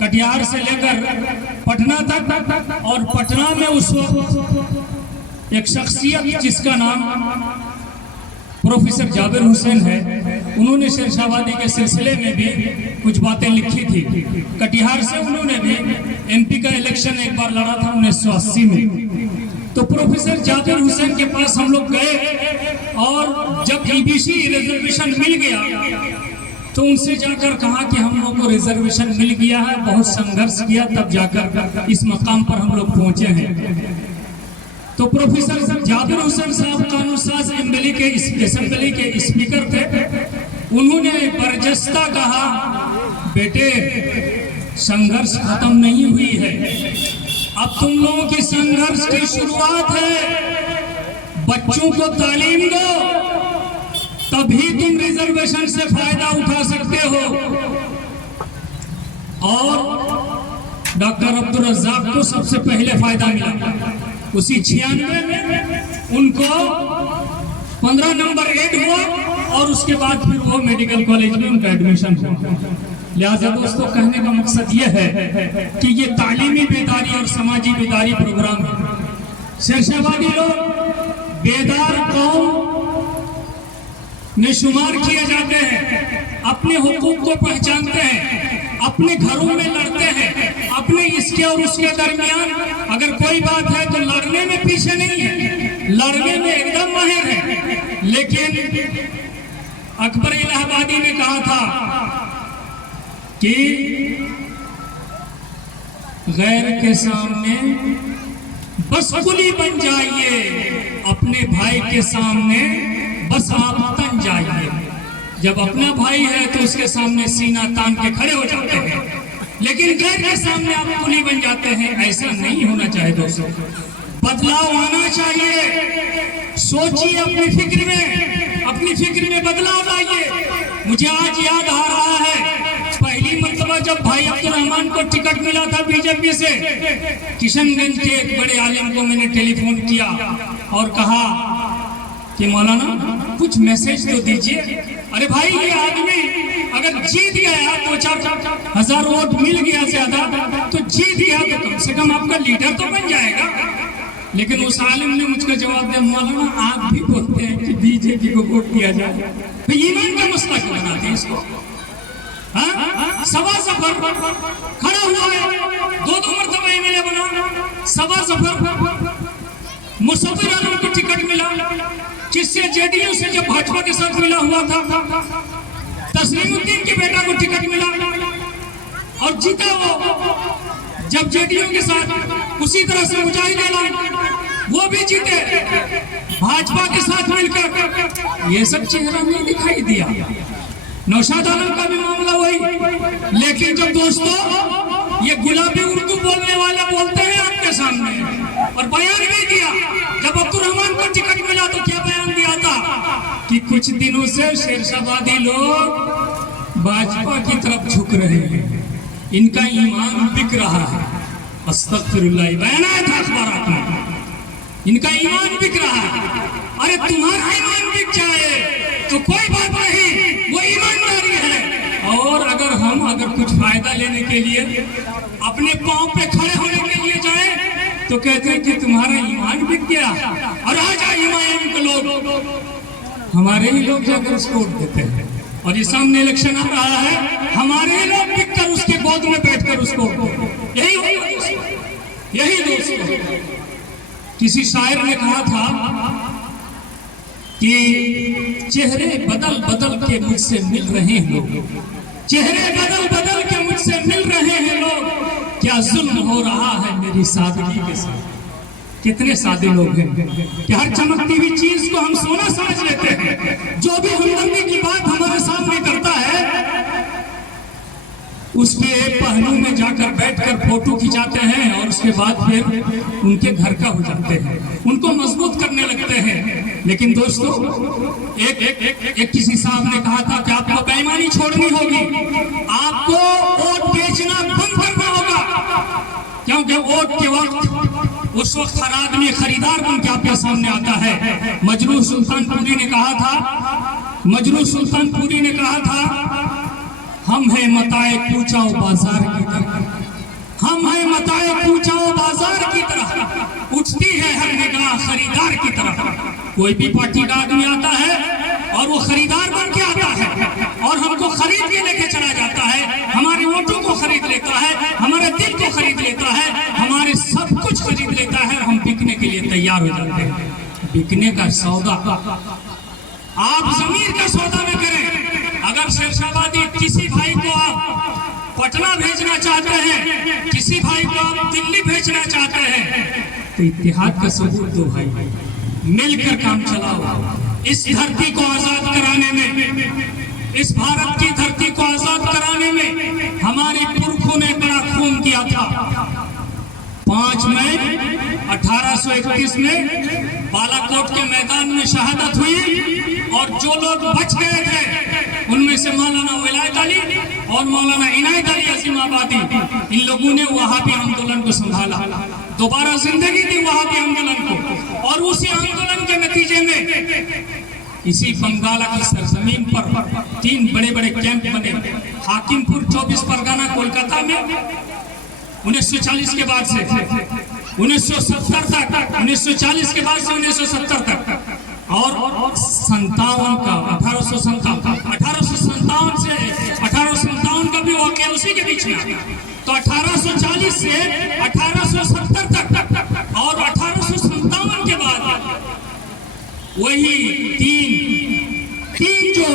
कटिहार से लेकर पटना तक, और पटना में उस वक्त एक शख्सियत जिसका नाम प्रोफेसर जाबिर हुसैन है, उन्होंने शेरशाहबादी के सिलसिले में भी कुछ बातें लिखी थी। कटिहार से उन्होंने भी एमपी का इलेक्शन एक बार लड़ा था 1980 में। तो प्रोफेसर जाबिर हुसैन के पास हम लोग गए, और जब ईबीसी रिजर्वेशन मिल गया तो उनसे जाकर कहा कि हम लोग को रिजर्वेशन मिल गया है, बहुत संघर्ष किया तब जाकर इस मकाम पर हम लोग पहुंचे हैं। तो प्रोफेसर जाबिर हुसैन साहब कानून साज असेंबली के स्पीकर थे। उन्होंने बरजस्ता कहा, बेटे संघर्ष खत्म नहीं हुई है, अब तुम लोगों की संघर्ष की शुरुआत है। बच्चों को तालीम दो, तभी तुम रिजर्वेशन से फायदा उठा सकते हो। और डॉक्टर अब्दुल रज़्ज़ाक को सबसे पहले फायदा मिला। उसी 96 में उनको 15 नंबर एड हुआ, और उसके बाद फिर वो मेडिकल कॉलेज में उनका एडमिशन हुआ। लिहाजा दोस्तों, कहने का मकसद ये है कि ये तालीमी बेदारी और समाजी बेदारी प्रोग्राम है। शेरशाहबादी लोग बेदार कौम में शुमार किए जाते हैं, अपने हुकूक को पहचानते हैं, अपने घरों में लड़ते हैं, अपने इसके और उसके दरमियान अगर कोई बात है तो लड़ने में पीछे नहीं है, लड़ने में एकदम माहिर है। लेकिन अकबर इलाहाबादी ने कहा था कि गैर के सामने बस कुली बन जाइए, अपने भाई के सामने बस आप तन जाइए। जब अपना भाई है तो उसके सामने सीना तान के खड़े हो जाते हैं, लेकिन गैर के सामने आप कुली बन जाते हैं। ऐसा नहीं होना चाहिए दोस्तों, बदलाव आना चाहिए। सोचिए अपनी फिक्र में बदलाव लाइए। मुझे आज याद आ रहा है, पहली मर्तबा जब भाई अब्दुल रहमान को टिकट मिला था बीजेपी से, किशनगंज के एक बड़े आलिम को मैंने टेलीफोन किया और कहा कि मौलाना कुछ मैसेज तो दीजिए। अरे भाई, ये आदमी अगर जीत गया, 2-4 हजार वोट मिल गया ज्यादा, तो जीत गया तो कम से कम आपका लीडर तो बन जाएगा। लेकिन उस आलिम ने मुझको जवाब दिया, मौलाना आप भी बोलते हैं कि बीजेपी को वोट दिया जाए, तो ईमान का मसला क्यों बनाते हैं इसको? सवा सफर खड़ा हुआ है, 2 मरतबा एमएलए बना, सवा सफर मुसव्विर आलम को टिकट मिला, जिससे जेडीयू से जब भाजपा के साथ मिला हुआ था। तस्लीमुद्दीन के बेटा को टिकट मिला और जीता वो। जब जेडीयू के साथ उसी तरह से मुजाहिद आलम, वो भी जीते भाजपा के साथ मिलकर। ये सब चेहरा नहीं दिखाई दिया। नौशाद आलम का भी मामला वही। लेकिन जब दोस्तों ये गुलाबी उर्दू बोलने वाले बोलते हैं आपके सामने, और बयान भी दिया, जब अब्दुल रहमान को टिकट मिला तो क्या बयान दिया था कि कुछ दिनों से शेरशाहबादी लोग भाजपा की तरफ झुक रहे हैं, इनका ईमान बिक रहा है। अस्तगफिरुल्लाह, बयान आया था अखबारात में, इनका ईमान बिक रहा है। अरे तुम्हारा ईमान बिक जाए तो कोई बात नहीं, वो ईमानदारी है। और अगर कुछ फायदा लेने के लिए अपने पांव पे खड़े होने के लिए जाए तो कहते हैं कि तुम्हारा ईमान बिक गया। और आज ईमान के लोग, हमारे ही लोग जाकर उसको वोट देते हैं। और ये सामने इलेक्शन आ रहा है, हमारे ही लोग बिक कर उसके गोद में बैठकर उसको, यही दोस्तों। किसी शायर ने कहा था कि चेहरे बदल बदल के मुझसे मिल रहे हैं लोग, चेहरे बदल बदल के मुझसे मिल रहे हैं लोग, क्या जुल्म हो रहा है मेरी सादगी के साथ। कितने सादे लोग हैं कि हर चमकती हुई चीज को हम सोना समझ लेते हैं। जो भी हमदर्दी की बात हमारे सामने करता है, उसके एक पहलू में जाकर बैठकर फोटो खिंचाते हैं और उसके बाद फिर उनके घर का हो जाते हैं, उनको मजबूत करने लगते हैं। लेकिन दोस्तों, एक किसी साहब ने कहा था कि आपको बेईमानी छोड़नी होगी, आपको वोट बेचना बंद करना होगा, क्योंकि वोट के वक्त उस वक्त हर आदमी खरीदार बन के आपके सामने आता है। मजनू सुल्तानपुरी ने कहा था हम हैं मताए कूचाओ बाजार की तरह, हम हैं मताए कूचाओ बाजार की तरह, उठती है हर निगाह खरीदार की तरह। कोई भी पार्टी का आदमी आता है और वो खरीदार बन के आता है और हमको खरीद के लेके चला जाता है, हमारे वोटों को खरीद लेता है, हमारे दिल को खरीद लेता है, हमारे सब कुछ खरीद लेता है, हम बिकने के लिए तैयार हो जाते हैं। बिकने का सौदा आप जमीर का सौदा में करें। अगर शेरशाहबादी किसी भाई को आप पटना भेजना चाहते हैं, किसी भाई को आप दिल्ली भेजना चाहते हैं, तो इत्तेहाद का सबूत दो भाई, मिलकर काम चलाओ। इस धरती को आजाद कराने में, इस भारत की धरती को आजाद कराने में हमारे पुरखों ने बड़ा खून किया था। 5 मई 1831 में बालाकोट के मैदान में शहादत हुई और जो लोग बच गए थे उनमें से मौलाना विलायत अली और मौलाना इनायत अली अजीमाबादी, इन लोगों ने वहाबी आंदोलन को संभाला, दोबारा जिंदगी दी वहाबी आंदोलन को। और उसी आंदोलन के नतीजे में इसी बंगाला की सरजमीन पर 3 बड़े बड़े कैंप बने। हाकिमपुर 24 परगना कोलकाता में 1940 के बाद से 1970 तक, 1940 के बाद से 1970 तक, और 57 का 1857 से 1857 का भी वाकया उसी के बीच में। तो 1840 से 1870 तक और 1857 के बाद वही तीन जो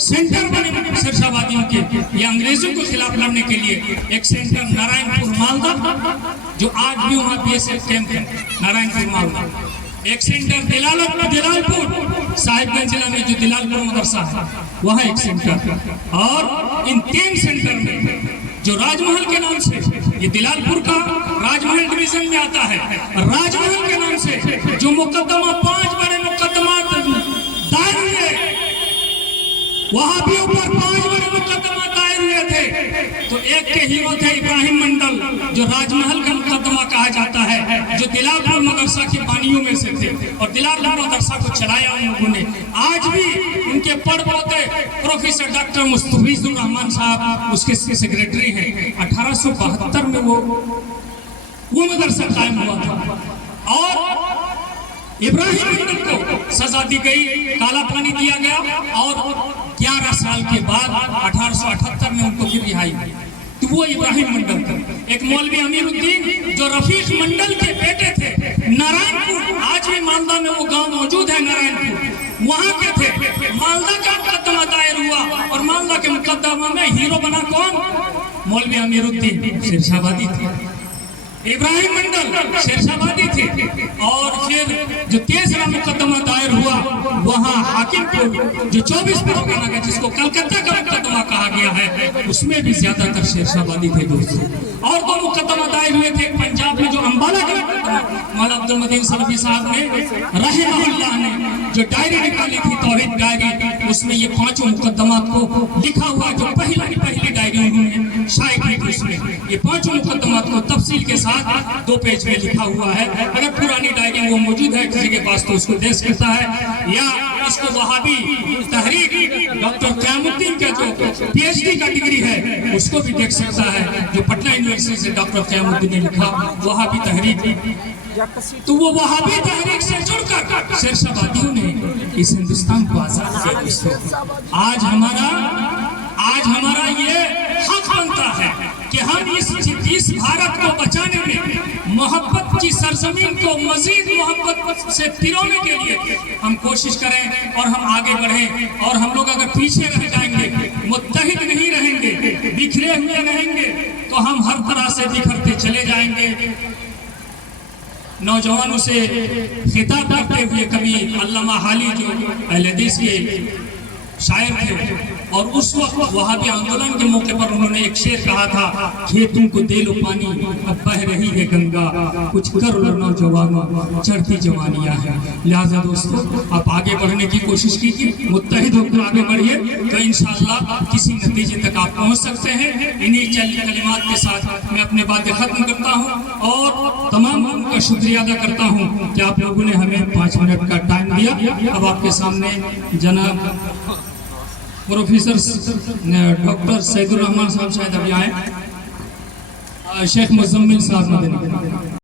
सेंटर बने शेरशाहबादियों के, ये अंग्रेजों के खिलाफ लड़ने के लिए। एक सेंटर नारायणपुर मालदा, जो आज भी वहाँ बीएसएफ कैंप है, नारायणपुर मालदा। एक सेंटर दिलालपुर साहिबगंज जिला में जो दिलालपुर मदरसा है, वहाँ एक सेंटर। और इन 3 सेंटर में जो राजमहल के नाम से, ये दिलालपुर का राजमहल डिवीजन में आता है, राजमहल के नाम से जो मुकदमा 5 बड़े मुकदमा दायर हुए, वहां भी ऊपर 5 बड़े मुकदमा दायर हुए थे। तो एक के हीरो थे इब्राहिम मंडल, जो राजमहल का मुकदमा कहा जाता है, जो दिलालपुर मदरसा के बानियों में से थे और दिलालपुर मदरसा को चलाया उन लोगों ने। आज भी उनके पड़पोते प्रोफेसर डॉक्टर मुस्तफिजुर रहमान साहब उसके सेक्रेटरी हैं। 1872 में वो मदरसा कायम हुआ था और इब्राहिम मंडल को सजा दी गई, काला पानी दिया गया और 11 साल के बाद 1878 में उनको फिर रिहाई हुई। तो वो इब्राहिम मंडल थे। एक मौलवी अमीरुद्दीन जो रफीक मंडल के बेटे थे, नारायणपुर, आज भी मालदा में वो गांव मौजूद है नारायणपुर, वहां के थे। मालदा का मुकदमा दायर हुआ और मालदा के मुकदमा में हीरो बना कौन? मौलवी अमीरुद्दीन, शेरशाहबादी थे। इब्राहिम मंडल शेरशाहबादी थे। और फिर जो 13वां मुकदमा दायर हुआ, वहां हाकिमपुर जो 24 परगना का, जिसको कलकत्ता का मुकदमा कहा गया है, उसमें भी ज्यादातर शेरशाहबादी थे दोस्तों। और 2 मुकदमा दायर हुए थे पंजाब में, जो अंबाला का मुकदमा मौलाना अब्दुल मतीन सलफी साहब ने रहमहुल्लाह ने जो डायरी निकाली थी, तौहीद डायरी, उसमें ये 5 मुकदमा को लिखा हुआ, जो पहली डायरी उन्होंने शाये की थी, उसमें ये 5 मुकदमा को तफसील के साथ 2 पेज में लिखा हुआ है। अगर पुरानी डायरी वो मौजूद है किसी के पास तो उसको दे सकता है, या इसको वहाबी तहरीक डॉक्टर क़यामुद्दीन का जो पीएचडी का डिग्री है उसको भी देख सकता है, जो पटना यूनिवर्सिटी से डॉक्टर क़यामुद्दीन ने लिखा, वहाबी तहरीक। तो वो वहाबी तहरीक से जुड़कर शेरशाहबादियों ने इस हिंदुस्तान को आजाद किया। आज हमारा ये हक बनता है कि हम इस भारत को बचाने में, मोहब्बत की सरजमीन को मजीद मोहब्बत से पिरोने के लिए हम कोशिश करें और हम आगे बढ़ें। और हम लोग अगर पीछे रह जाएंगे, मुत्तहिद नहीं रहेंगे, बिखरे हुए रहेंगे, तो हम हर तरह से बिखरते चले जाएंगे। नौजवानों से खिताब करते हुए कभी अल्लामा हाली, जो अहले हदीस के शायर थे, और उस वक्त वहाबी आंदोलन के मौके पर उन्होंने एक शेर कहा था, खेतों को दे लो पानी, अब बह रही है गंगा, कुछ कर लो नौजवानों, चढ़ती जवानियां हैं। लिहाजा दोस्तों, आप आगे बढ़ने की कोशिश कीजिए, मुत्तहिद होकर आगे बढ़िए, तो इंशाअल्लाह किसी नतीजे तक आप पहुंच सकते हैं। इन्हीं चंद कलिमात के साथ मैं अपने बातें खत्म करता हूं और तमाम लोगों का शुक्रिया अदा करता हूं कि आप लोगों ने हमें 5 मिनट का टाइम दिया। अब आपके सामने जनाब प्रोफेसर डॉक्टर सैदुर रहमान साहब शायद अभी आए, शेख मुजम्मिल साहब मदनी।